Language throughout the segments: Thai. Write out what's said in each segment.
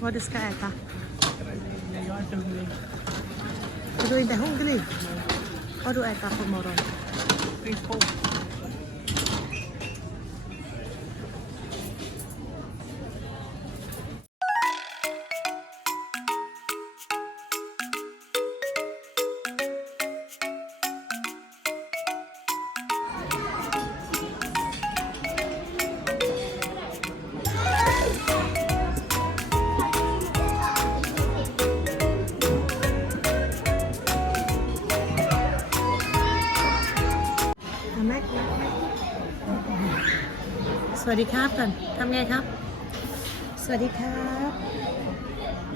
Vad du ska äta? Jag Är inte hungrig. Är du inte hungrig? Vad du äter på morgonen? วัสดีครับก่อนทำไงครับ สวัสดีครับ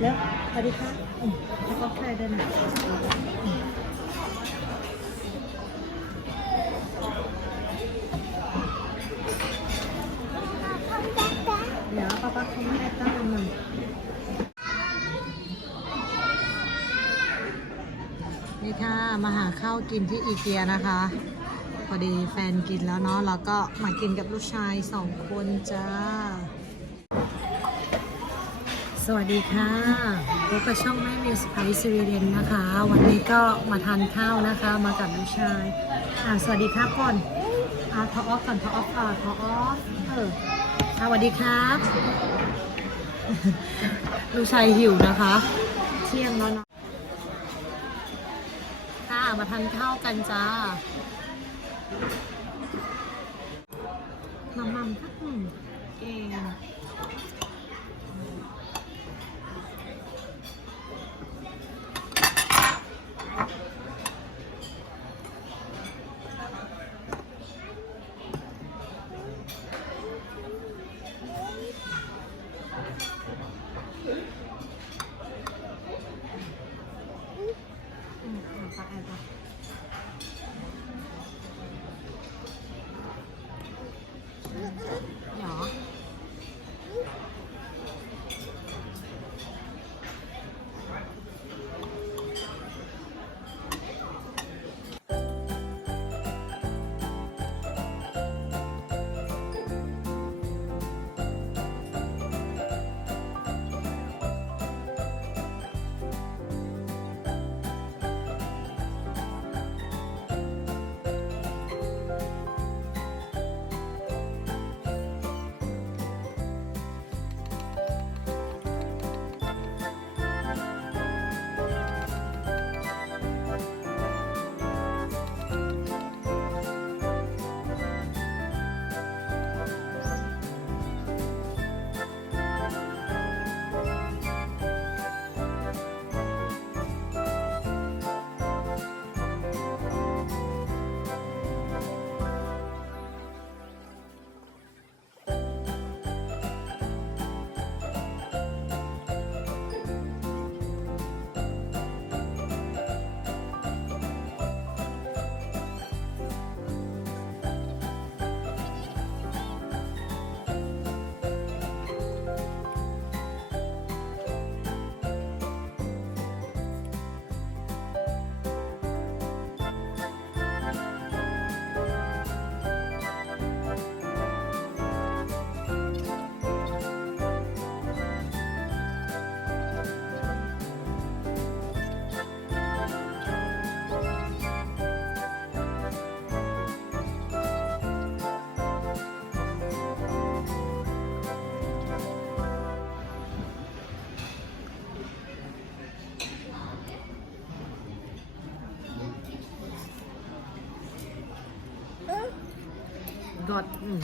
แล้วสวัสดีครับอืมแล้วก็ใครเดินไหนเดี๋ยวป้าป้าเขาไม่ได้ตั้งมันนี่ค่ะ มาหาข้าวกินที่อีเกียนะคะ อดีแฟนกินแล้วเนาะเราก็มากินกับลูกชายสองคนจ้า สวัสดีค่ะพบกับช่องแม่มิวสไปซ์สวีเดนนะคะ วันนี้ก็มาทานข้าวนะคะ มากับลูกชายอ่าสวัสดีครับก่อนอ่าทออฟก่อนทออฟอ่าทออฟเออสวัสดีครับ ลูกชายหิวนะคะ เที่ยงแล้วเนาะค่ะมาทานข้าวกันจ้า มามัมทักหนึ่งเอง ดอืม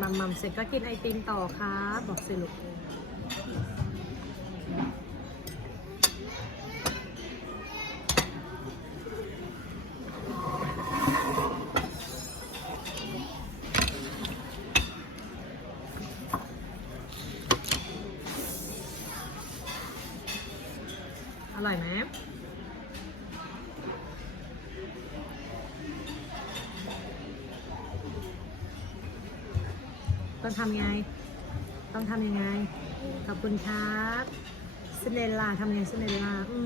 มัมมัมเสร็จก็กินไอติมต่อครับบอกสิลูก ทำยังไง ต้องทำยังไง ขอบคุณครับสเนลลาทำยังไงสเนลลาอื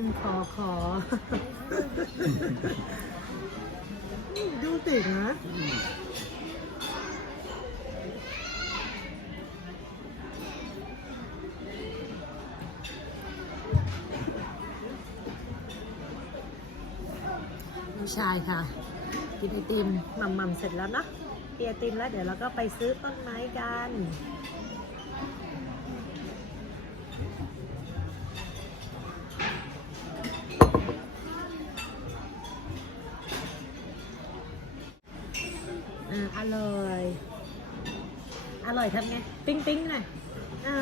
มขอขอ ดูติดนะลูชายค่ะ กินไอติมมัมมัมเสร็จแล้วนะ กินไอติมแล้วเดี๋ยวเราก็ไปซื้อต้นไม้กันอร่อย อร่อยทำไง ปิ้งปิ้งหน่อยอ๋อ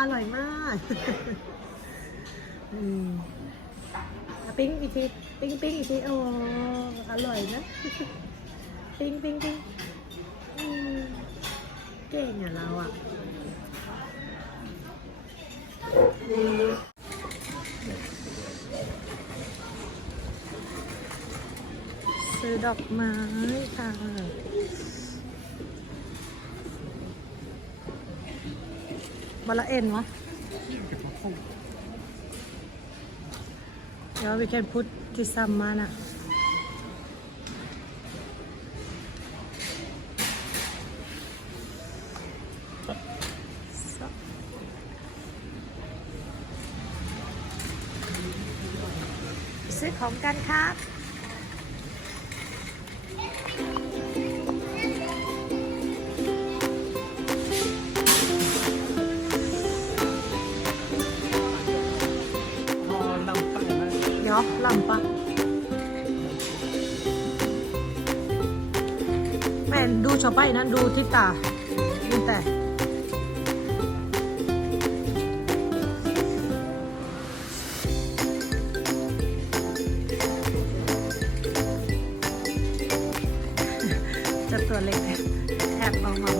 อร่อยมากอืมอะปิ้งอีกที ปิ้งปิ้งอีกที โอ้ อร่อยนะ ปิ้งปิ้งปิ้งเก่งอะเราอะซื้อดอกไม้ค่ะวันละเอ็นวะ เดี๋ยว we can put this some mana So. ซื้ อของกันครับลำปไหมเดี๋ยวลำปะแม่ดูชาวไปนั้นดูที่ตา ตัวเล็กแอบมองมาว่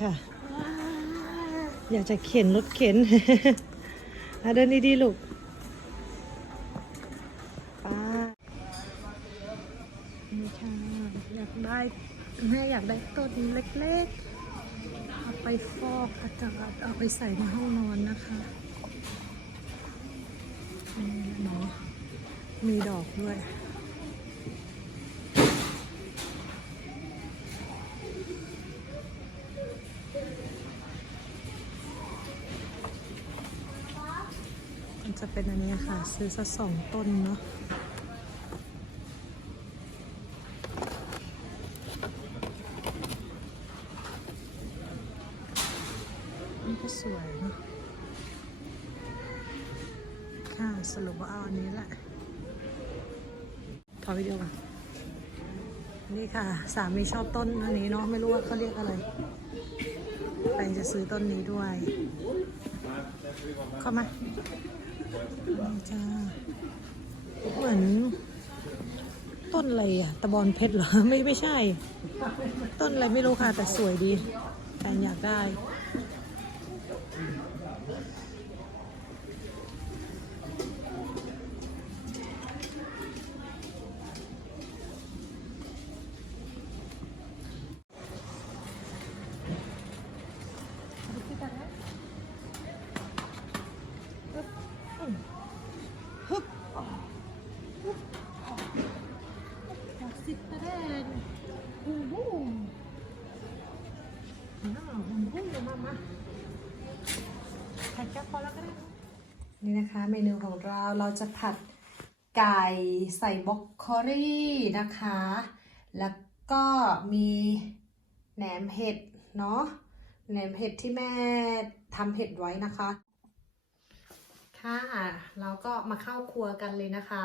ค่ะ อยากจะเข็นรถเข็นอะเดินดีๆลูกไป้านี่ค่ะอยากได้แม่อยากได้ต้นเล็กๆ เอาไปฟอกอากาศเอาไปใส่ในห้องนอนนะคะนี่เนาะมีดอกด้วย เป็นอันนี้ค่ะ ซื้อสักสองต้นเนาะนี่ก็สวยเนาะค่ะ สรุปว่าเอาอันนี้แหละขอวิดีโอก่อนนี่ค่ะ สามีชอบต้นอันนี้เนาะไม่รู้ว่าเขาเรียกอะไรไปจะซื้อต้นนี้ด้วย เข้ามา จ้าเหมือน ต้นอะไรอะตะบอนเพชรเหรอ ไม่ไม่ใช่ ต้นอะไรไม่รู้ค่ะ แต่สวยดีแต่อยากได้ จากสิบประเด็นบูมบูมน่าบูมบูมเลยมามาผัดแก้วพอแล้วก็ได้ นะคะ เมนูของเราเราจะผัดไก่ใส่บล็อกโคลี่นะคะ แล้วก็มีแหนมเห็ดเนาะแหนมเห็ดที่แม่ทำเห็ดไว้นะคะ ค่ะเราก็มาเข้าครัวกันเลยนะคะ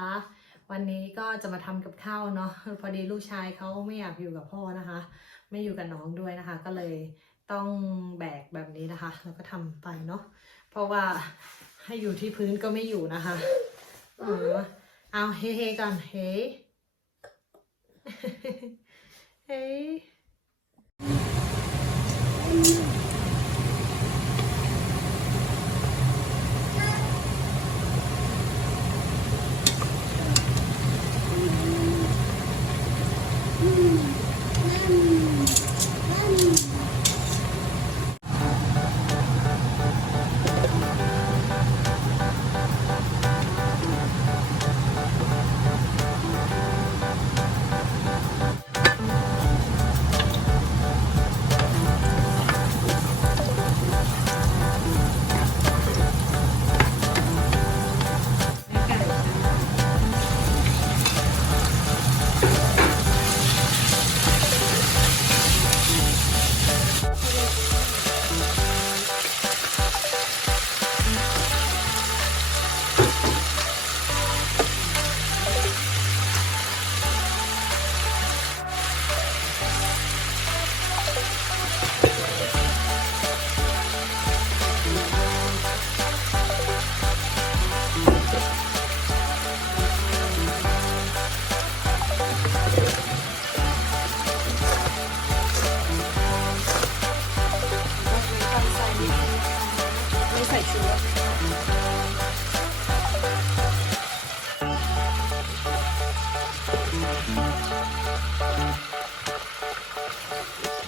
วันนี้ก็จะมาทำกับข้าวเนาะพอดีลูกชายเขาไม่อยากอยู่กับพ่อนะคะ ไม่อยู่กับน้องด้วยนะคะ ก็เลยต้องแบกแบบนี้นะคะ แล้วก็ทำไปเนาะเพราะว่า ให้อยู่ที่พื้นก็ไม่อยู่นะคะเออเอาเฮ้เฮ้ก่อนเฮ้เฮ้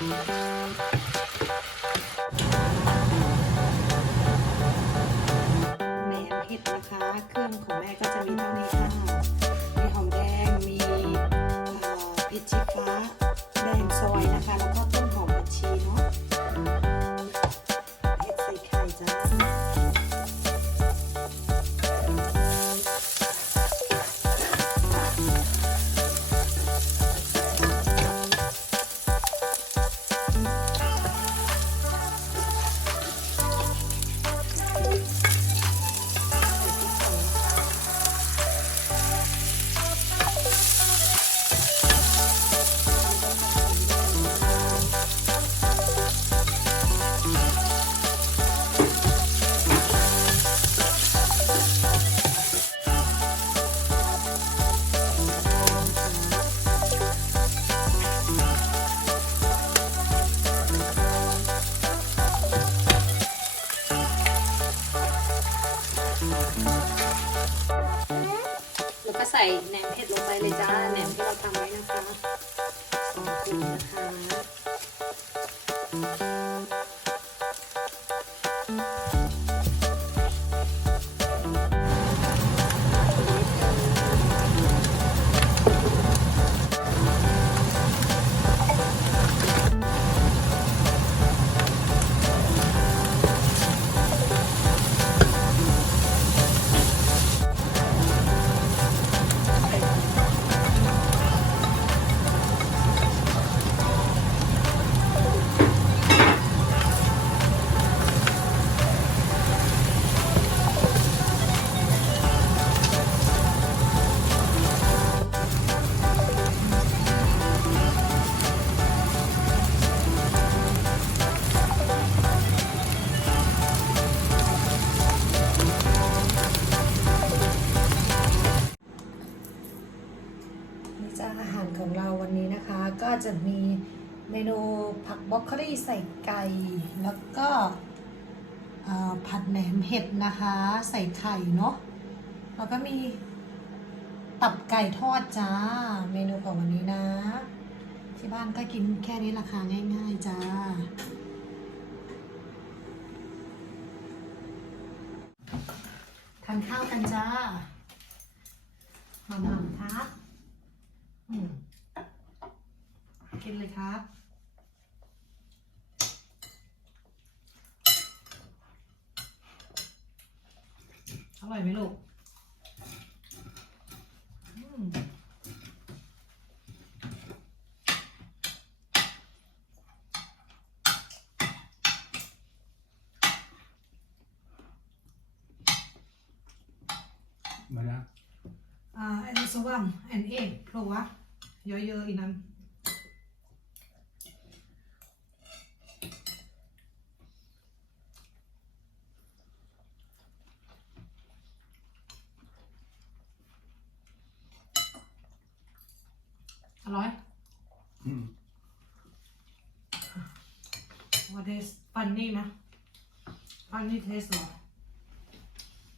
แส่ไก่ แล้วก็ผัดแหนมเห็ดนะคะ ใส่ไข่เนาะ แล้วก็มีตับไก่ทอดจ้า เมนูของวันนี้นะ ที่บ้านก็กินแค่นี้ราคาง่ายๆจ้า ทานข้าวกันจ้าหอมๆครับกินเลยครับ อร่อยไหมลูกอืมมาแล้วอ่าอันนี้สว่างอันเอกเพราะว่าเยอะๆอีนั้น ฟั นนี่นะฟันนี่เทสเหรอ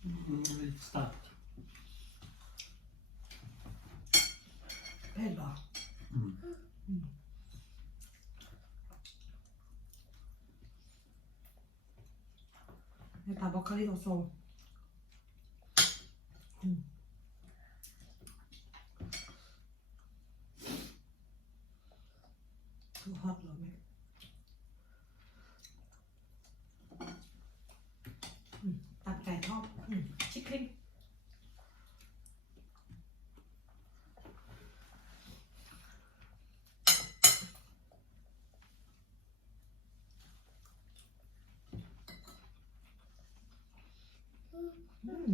Mm, lite starkt. เผ็ดเหรอ Mm. ในตาบล็อกโคลีโอโซอืมคือฮอตเหรอแม่อืมตับไก่ทอดอืมชิคกิ้น อืม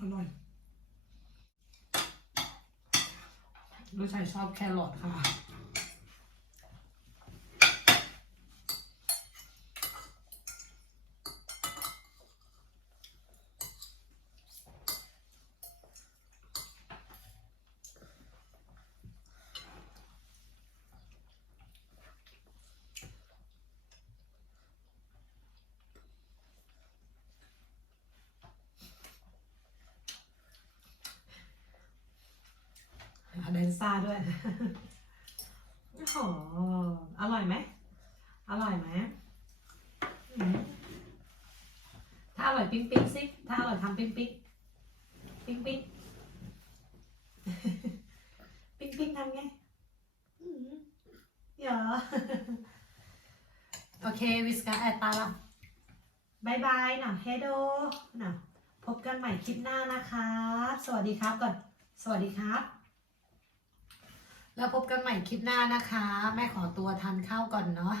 อร่อย ลูกชายชอบแครอทค่ะ เอเดนซ่าด้วยโอ้โหอร่อยไหม อร่อยไหมถ้าอร่อยปิ๊งปิ๊งสิ ถ้าอร่อยทำปิ๊งปิ๊งปิ๊งปิ๊งปิ๊งปิ๊งทำไงอืมเหรอโอเควิสกาแอดตาละบายบายนะเฮโดนะพบกันใหม่คลิปหน้านะคะสวัสดีครับก่อน สวัสดีครับ แล้วพบกันใหม่คลิปหน้านะคะ แม่ขอตัวทานข้าวก่อนเนาะ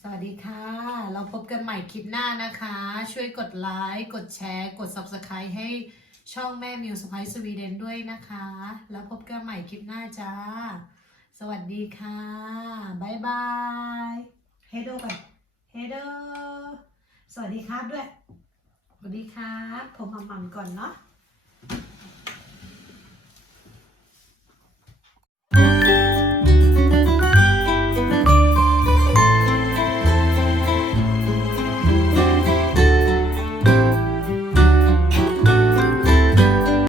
สวัสดีค่ะ เราพบกันใหม่คลิปหน้านะคะ ช่วยกดไลค์กดแชร์ กด subscribe ให้ช่องแม่มิวสไปซ์สวีเดนด้วยนะคะ แล้วพบกันใหม่คลิปหน้าจ้า สวัสดีค่ะบายบายเฮโดก่อนเฮโดสวัสดีครับด้วย สวัสดีครับผมมัมมัมก่อนเนาะ